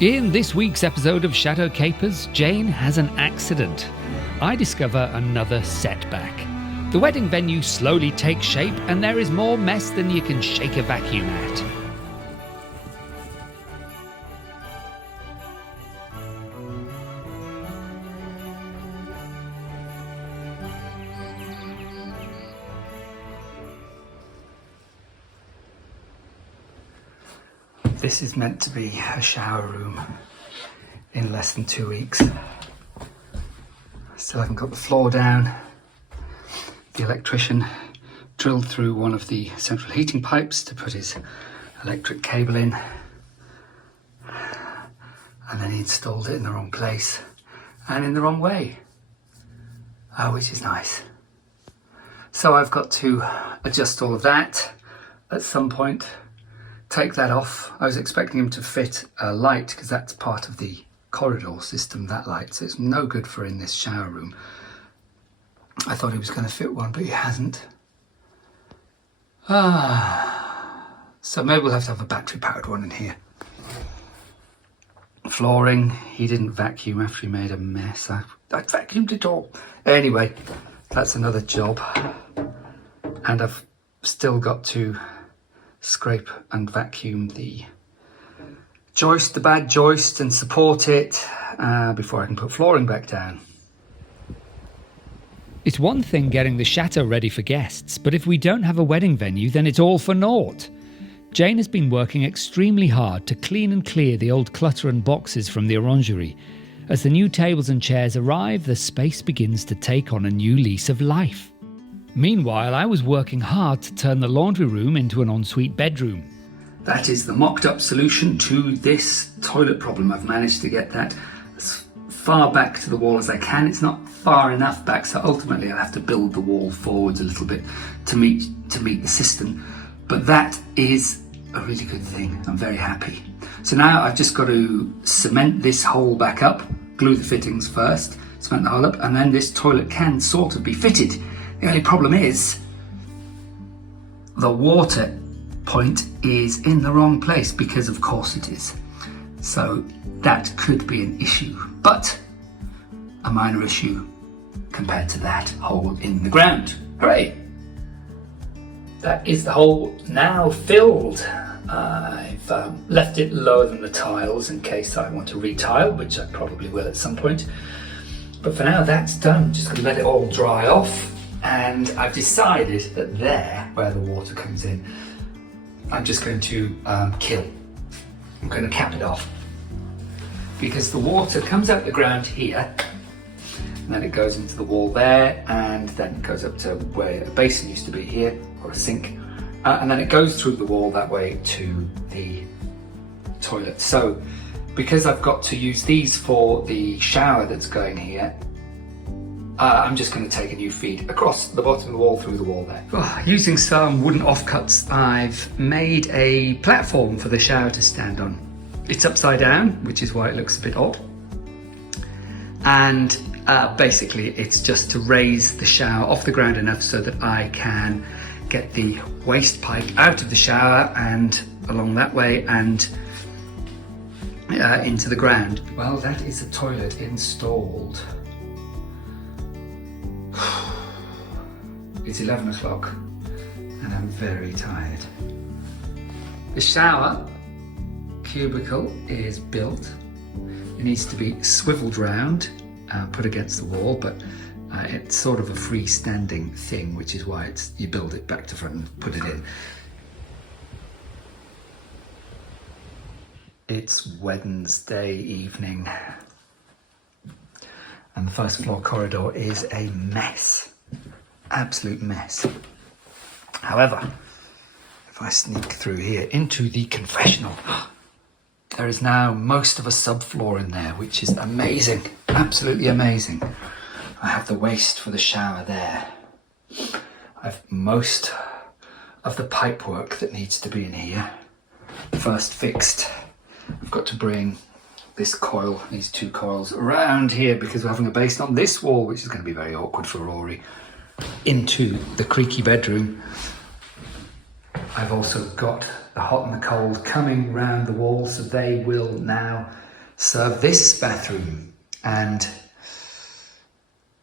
In this week's episode of Shadow Capers, Jane has an accident. I discover another setback. The wedding venue slowly takes shape and there is more mess than you can shake a vacuum at. This is meant to be a shower room in less than 2 weeks. Still haven't got the floor down. The electrician drilled through one of the central heating pipes to put his electric cable in, and then he installed it in the wrong place and in the wrong way, which is nice. So I've got to adjust all of that at some point. Take that off. I was expecting him to fit a light because that's part of the corridor system, that light, so it's no good for in this shower room. I thought he was going to fit one, but he hasn't. So maybe we'll have to have a battery powered one in here. Flooring, he didn't vacuum after he made a mess. I vacuumed it all. Anyway, that's another job. And I've still got to scrape and vacuum the joist, the bad joist, and support it before I can put flooring back down. It's one thing getting the chateau ready for guests, but if we don't have a wedding venue, then it's all for naught. Jane has been working extremely hard to clean and clear the old clutter and boxes from the orangery. As the new tables and chairs arrive, the space begins to take on a new lease of life. Meanwhile, I was working hard to turn the laundry room into an ensuite bedroom. That is the mocked up solution to this toilet problem. I've managed to get that as far back to the wall as I can. It's not far enough back, so ultimately I'll have to build the wall forwards a little bit to meet the system. But that is a really good thing. I'm very happy. So now I've just got to cement this hole back up, glue the fittings first, cement the hole up, and then this toilet can sort of be fitted. The only problem is the water point is in the wrong place, because of course it is. So that could be an issue, but a minor issue compared to that hole in the ground. Hooray! That is the hole now filled. I've left it lower than the tiles in case I want to retile, which I probably will at some point. But for now that's done. Just going to let it all dry off. And I've decided that there, where the water comes in, I'm just going to kill. I'm going to cap it off. Because the water comes out the ground here, and then it goes into the wall there, and then it goes up to where a basin used to be here, or a sink. And then it goes through the wall that way to the toilet. So, because I've got to use these for the shower that's going here, I'm just going to take a new feed across the bottom of the wall through the wall there. Using some wooden offcuts, I've made a platform for the shower to stand on. It's upside down, which is why it looks a bit odd. And basically it's just to raise the shower off the ground enough so that I can get the waste pipe out of the shower and along that way and into the ground. Well, that is the toilet installed. It's 11 o'clock and I'm very tired. The shower cubicle is built. It needs to be swiveled round, put against the wall, but it's sort of a freestanding thing, which is why you build it back to front and put it in. It's Wednesday evening and the first floor corridor is a mess. Absolute mess. However, if I sneak through here into the confessional, there is now most of a subfloor in there, which is amazing, absolutely amazing. I have the waste for the shower there. I've most of the pipe work that needs to be in here first fixed. I've got to bring this coil, these two coils, around here because we're having a basin on this wall, which is going to be very awkward for Rory, into the creaky bedroom. I've also got the hot and the cold coming round the wall, so they will now So this bathroom, and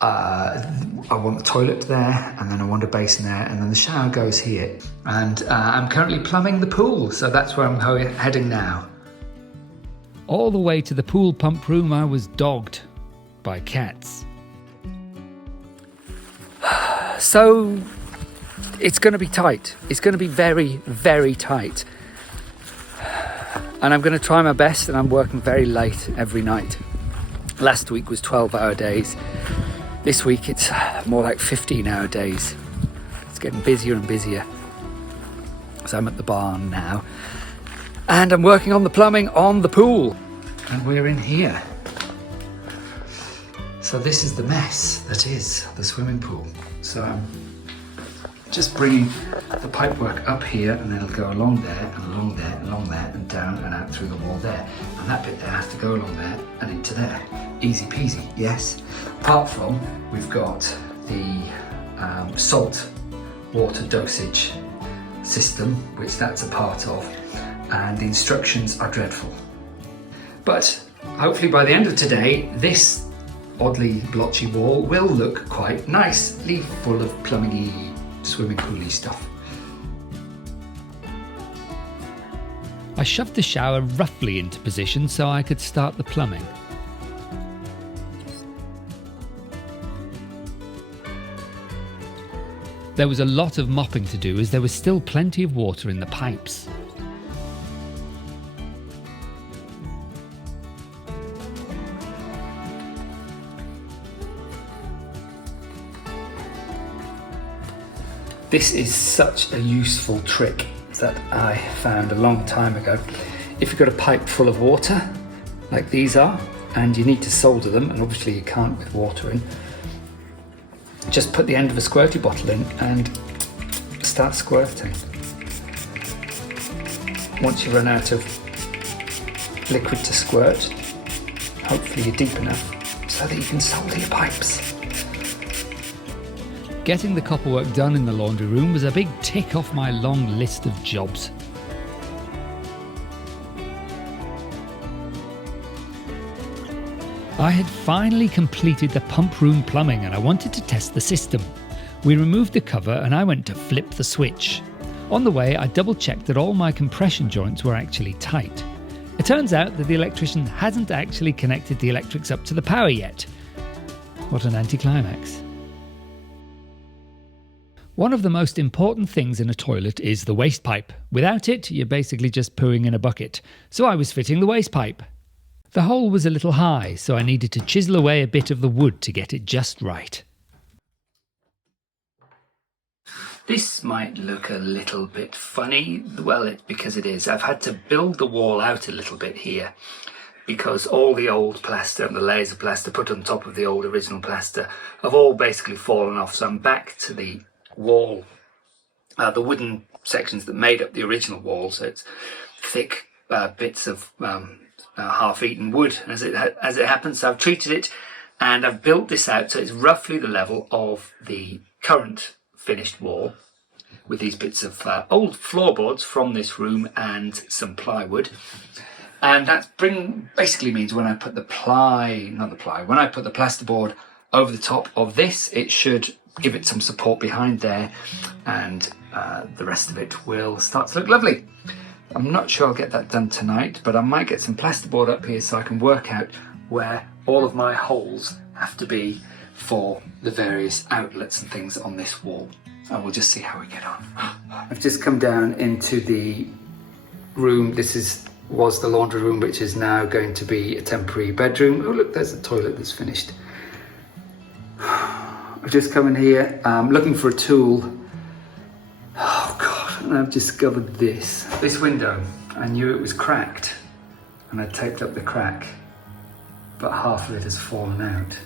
I want the toilet there, and then I want a basin there, and then the shower goes here. And I'm currently plumbing the pool, so that's where I'm heading now. All the way to the pool pump room, I was dogged by cats. So it's going to be tight. It's going to be very, very tight. And I'm going to try my best, and I'm working very late every night. Last week was 12-hour days. This week it's more like 15-hour days. It's getting busier and busier. So I'm at the barn now. And I'm working on the plumbing on the pool. And we're in here. So this is the mess that is the swimming pool. So I'm just bringing the pipework up here, and then it'll go along there and along there and along there and down and out through the wall there. And that bit there has to go along there and into there. Easy peasy, yes. Apart from, we've got the salt water dosage system, which that's a part of, and the instructions are dreadful. But hopefully by the end of today, this oddly blotchy wall will look quite nicely full of plumbing-y, swimming pool-y stuff. I shoved the shower roughly into position so I could start the plumbing. There was a lot of mopping to do as there was still plenty of water in the pipes. This is such a useful trick that I found a long time ago. If you've got a pipe full of water, like these are, and you need to solder them, and obviously you can't with water in, just put the end of a squirty bottle in and start squirting. Once you run out of liquid to squirt, hopefully you're deep enough so that you can solder your pipes. Getting the copper work done in the laundry room was a big tick off my long list of jobs. I had finally completed the pump room plumbing and I wanted to test the system. We removed the cover and I went to flip the switch. On the way, I double checked that all my compression joints were actually tight. It turns out that the electrician hasn't actually connected the electrics up to the power yet. What an anticlimax. One of the most important things in a toilet is the waste pipe. Without it, you're basically just pooing in a bucket. So I was fitting the waste pipe. The hole was a little high, so I needed to chisel away a bit of the wood to get it just right. This might look a little bit funny. Well, it's because it is. I've had to build the wall out a little bit here because all the old plaster and the layers of plaster put on top of the old original plaster have all basically fallen off. So I'm back to the wall, the wooden sections that made up the original wall. So it's thick bits of half-eaten wood as it happens. So I've treated it and I've built this out so it's roughly the level of the current finished wall with these bits of old floorboards from this room and some plywood. And that basically means when I put the when I put the plasterboard over the top of this, it should give it some support behind there, and the rest of it will start to look lovely. I'm not sure I'll get that done tonight, but I might get some plasterboard up here so I can work out where all of my holes have to be for the various outlets and things on this wall. And we'll just see how we get on. I've just come down into the room. This was the laundry room, which is now going to be a temporary bedroom. Oh look, there's the toilet that's finished. I've just come in here, looking for a tool. Oh God, and I've discovered this window. I knew it was cracked and I taped up the crack, but half of it has fallen out.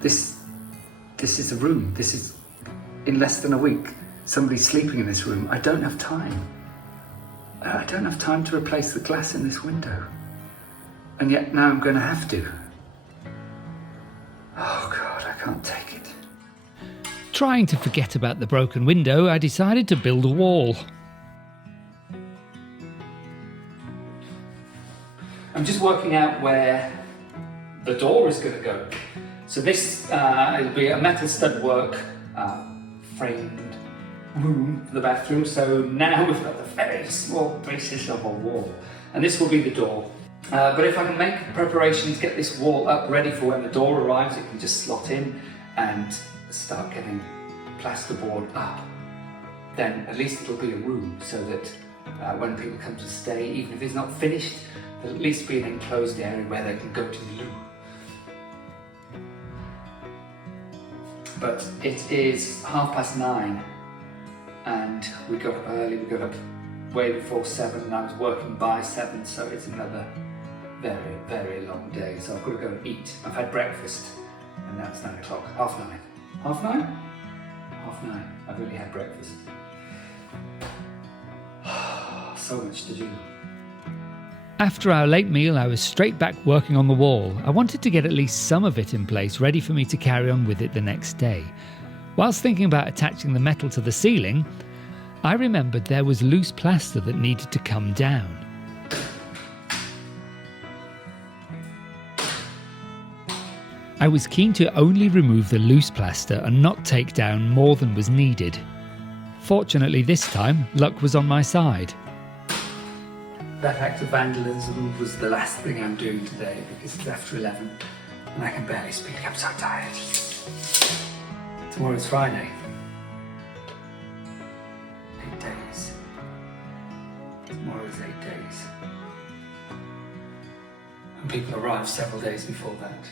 This is a room. This is, in less than a week, somebody's sleeping in this room. I don't have time. I don't have time to replace the glass in this window. And yet now I'm going to have to. Oh God, I can't take it. Trying to forget about the broken window, I decided to build a wall. I'm just working out where the door is going to go. So this, it'll be a metal stud-work framed room for the bathroom. So now we've got the very small basis of a wall, and this will be the door. But if I can make preparations, get this wall up ready for when the door arrives, it can just slot in and start getting plasterboard up, then at least it'll be a room so that when people come to stay, even if it's not finished, there'll at least be an enclosed area where they can go to the loo. But it is 9:30 and we got up early, we got up way before 7 and I was working by 7, so it's another very, very long day. So I've got to go and eat. I've had breakfast and now it's 9 o'clock, 9:30. 9:30? 9:30. I've already had breakfast. So much to do. After our late meal, I was straight back working on the wall. I wanted to get at least some of it in place, ready for me to carry on with it the next day. Whilst thinking about attaching the metal to the ceiling, I remembered there was loose plaster that needed to come down. I was keen to only remove the loose plaster and not take down more than was needed. Fortunately this time, luck was on my side. That act of vandalism was the last thing I'm doing today because it's after 11 and I can barely speak. I'm so tired. Tomorrow's Friday. 8 days. Tomorrow's 8 days. And people arrive several days before that.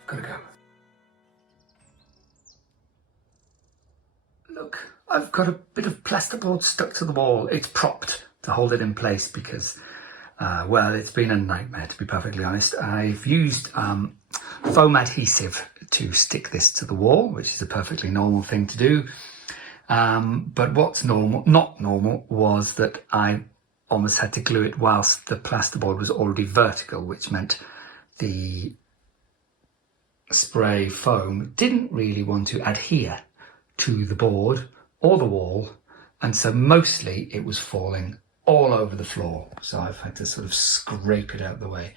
I've got to go. Look, I've got a bit of plasterboard stuck to the wall. It's propped to hold it in place because, well, it's been a nightmare, to be perfectly honest. I've used foam adhesive to stick this to the wall, which is a perfectly normal thing to do. But what's not normal, was that I almost had to glue it whilst the plasterboard was already vertical, which meant the spray foam didn't really want to adhere to the board or the wall, and so mostly it was falling all over the floor, so I've had to sort of scrape it out of the way.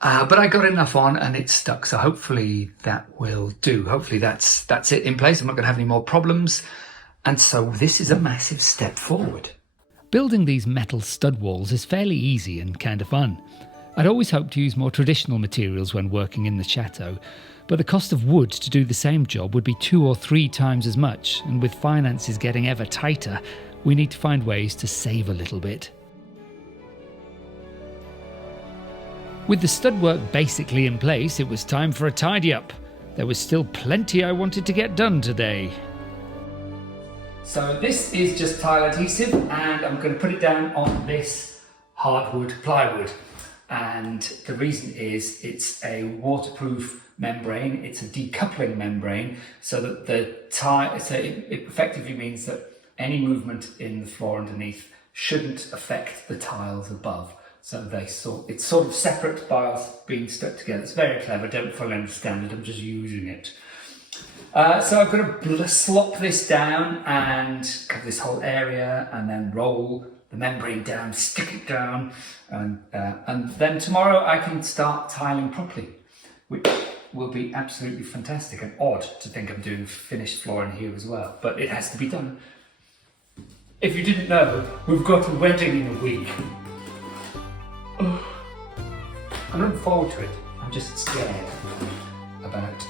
But I got enough on and it's stuck, so hopefully that will do. Hopefully that's it in place. I'm not going to have any more problems, and so this is a massive step forward. Building these metal stud walls is fairly easy and kind of fun. I'd always hoped to use more traditional materials when working in the chateau, but the cost of wood to do the same job would be 2 or 3 times as much, and with finances getting ever tighter, we need to find ways to save a little bit. With the stud work basically in place, it was time for a tidy up. There was still plenty I wanted to get done today. So this is just tile adhesive, and I'm going to put it down on this hardwood plywood. And the reason is it's a waterproof membrane, it's a decoupling membrane, so that the tile, it effectively means that any movement in the floor underneath shouldn't affect the tiles above. So it's sort of separate by being stuck together. It's very clever, don't fully understand it, I'm just using it. So I'm going to slop this down and cover this whole area, and then roll the membrane down, stick it down, and then tomorrow I can start tiling properly, which will be absolutely fantastic, and odd to think I'm doing finished floor in here as well, but it has to be done. If you didn't know, we've got a wedding in a week. I'm looking forward to it. I'm just scared about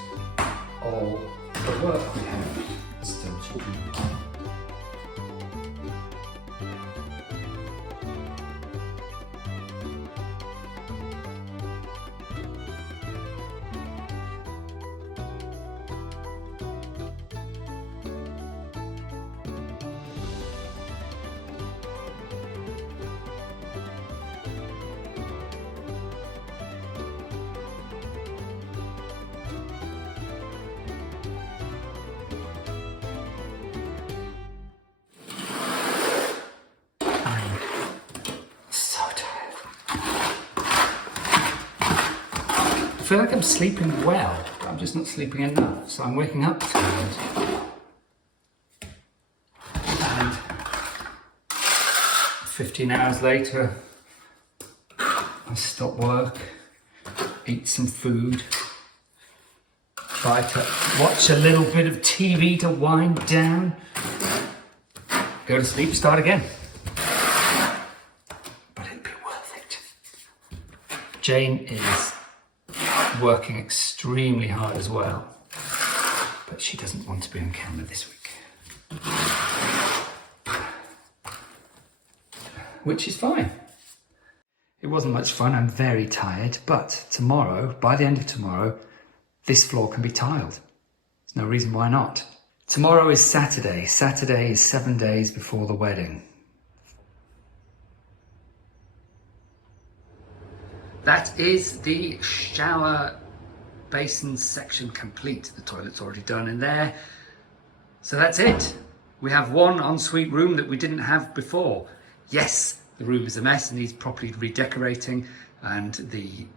all the work we have still to do. I feel like I'm sleeping well, but I'm just not sleeping enough, so I'm waking up tired. And 15 hours later, I stop work, eat some food, try to watch a little bit of TV to wind down, go to sleep, start again. But it'd be worth it. Jane is working extremely hard as well, but she doesn't want to be on camera this week. Which is fine. It wasn't much fun, I'm very tired, but tomorrow, by the end of tomorrow, this floor can be tiled. There's no reason why not. Tomorrow is Saturday. Saturday is 7 days before the wedding. That is the shower basin section complete. The toilet's already done in there. So that's it. We have one ensuite room that we didn't have before. Yes, the room is a mess and needs properly redecorating, and the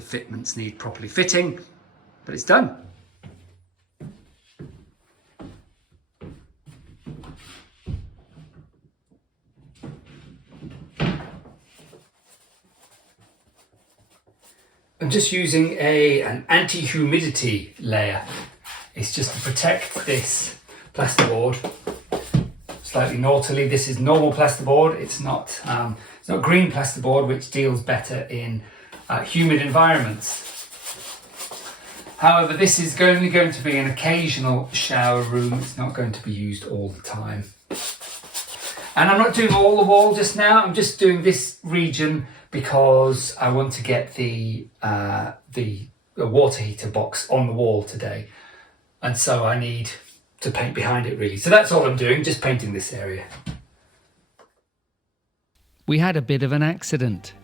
fitments need properly fitting, but it's done. I'm just using an anti-humidity layer. It's just to protect this plasterboard. Slightly naughtily, this is normal plasterboard. It's not green plasterboard, which deals better in humid environments. However, this is only going to be an occasional shower room. It's not going to be used all the time. And I'm not doing all the wall just now. I'm just doing this region because I want to get the water heater box on the wall today, and so I need to paint behind it really. So that's all I'm doing, just painting this area. We had a bit of an accident.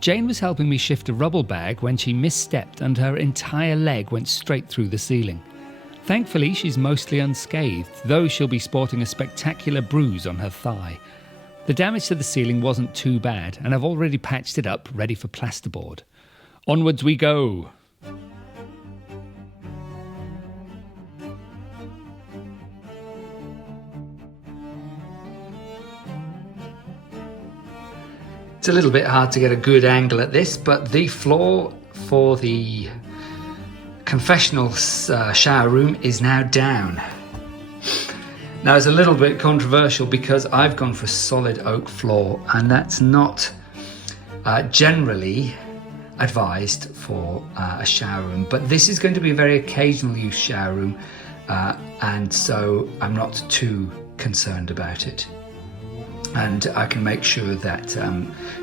Jane was helping me shift a rubble bag when she misstepped and her entire leg went straight through the ceiling. Thankfully, she's mostly unscathed, though she'll be sporting a spectacular bruise on her thigh. The damage to the ceiling wasn't too bad, and I've already patched it up, ready for plasterboard. Onwards we go! It's a little bit hard to get a good angle at this, but the floor for the confessional shower room is now down. Now it's a little bit controversial because I've gone for a solid oak floor, and that's not generally advised for a shower room, but this is going to be a very occasional use shower room, and so I'm not too concerned about it. And I can make sure that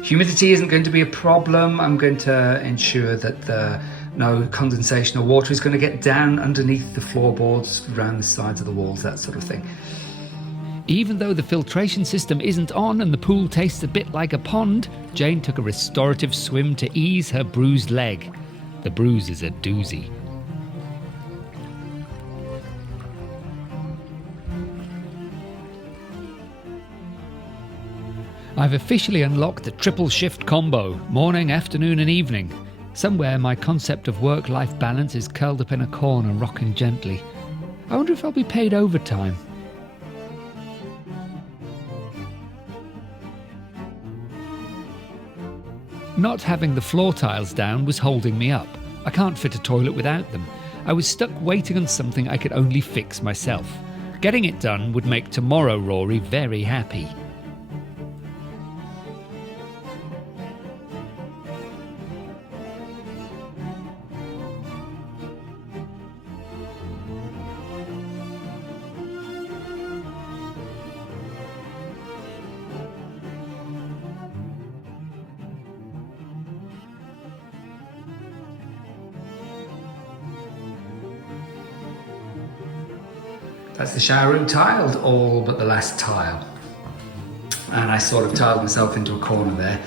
humidity isn't going to be a problem. I'm going to ensure that no condensation or water is going to get down underneath the floorboards, around the sides of the walls, that sort of thing. Even though the filtration system isn't on and the pool tastes a bit like a pond, Jane took a restorative swim to ease her bruised leg. The bruise is a doozy. I've officially unlocked the triple shift combo, morning, afternoon and evening. Somewhere my concept of work-life balance is curled up in a corner, rocking gently. I wonder if I'll be paid overtime. Not having the floor tiles down was holding me up. I can't fit a toilet without them. I was stuck waiting on something I could only fix myself. Getting it done would make tomorrow Rory very happy. That's the shower room tiled, all but the last tile. And I sort of tiled myself into a corner there.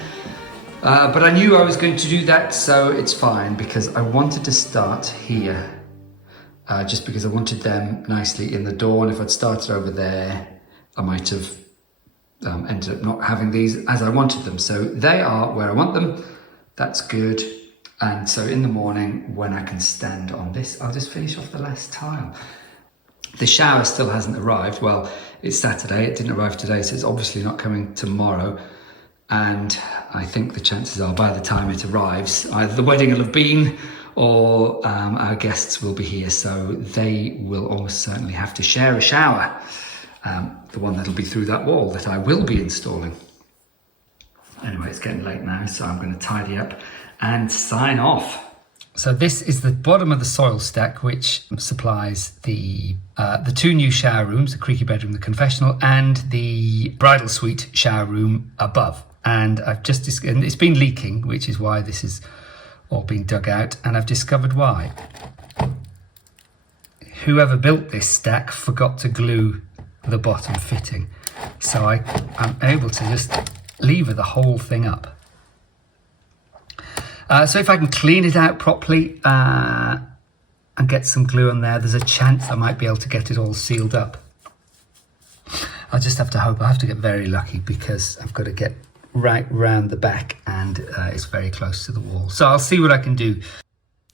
But I knew I was going to do that, so it's fine, because I wanted to start here. Just because I wanted them nicely in the door, and if I'd started over there, I might have ended up not having these as I wanted them. So they are where I want them. That's good. And so in the morning, when I can stand on this, I'll just finish off the last tile. The shower still hasn't arrived. Well, it's Saturday, it didn't arrive today, so it's obviously not coming tomorrow. And I think the chances are by the time it arrives, either the wedding will have been or our guests will be here, so they will almost certainly have to share a shower. The one that'll be through that wall that I will be installing. Anyway, it's getting late now, so I'm going to tidy up and sign off. So this is the bottom of the soil stack, which supplies the 2 new shower rooms, the creaky bedroom, the confessional, and the bridal suite shower room above. And and it's been leaking, which is why this is all been dug out, and I've discovered why. Whoever built this stack forgot to glue the bottom fitting, so I'm able to just lever the whole thing up. So if I can clean it out properly and get some glue on there, there's a chance I might be able to get it all sealed up. I'll just have to hope. I have to get very lucky because I've got to get right round the back and it's very close to the wall. So I'll see what I can do.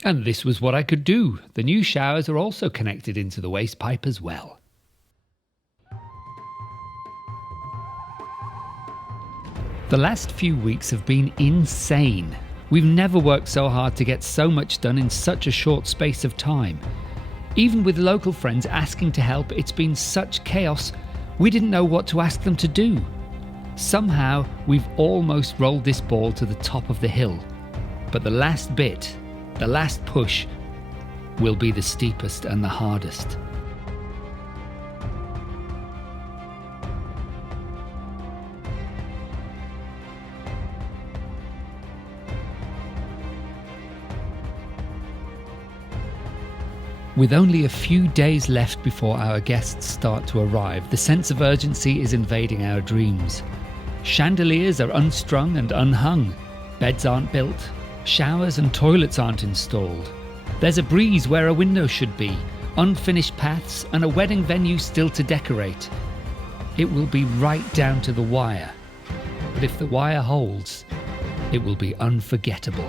And this was what I could do. The new showers are also connected into the waste pipe as well. The last few weeks have been insane. We've never worked so hard to get so much done in such a short space of time. Even with local friends asking to help, it's been such chaos, we didn't know what to ask them to do. Somehow, we've almost rolled this ball to the top of the hill. But the last bit, the last push, will be the steepest and the hardest. With only a few days left before our guests start to arrive, the sense of urgency is invading our dreams. Chandeliers are unstrung and unhung. Beds aren't built. Showers and toilets aren't installed. There's a breeze where a window should be, unfinished paths, and a wedding venue still to decorate. It will be right down to the wire. But if the wire holds, it will be unforgettable.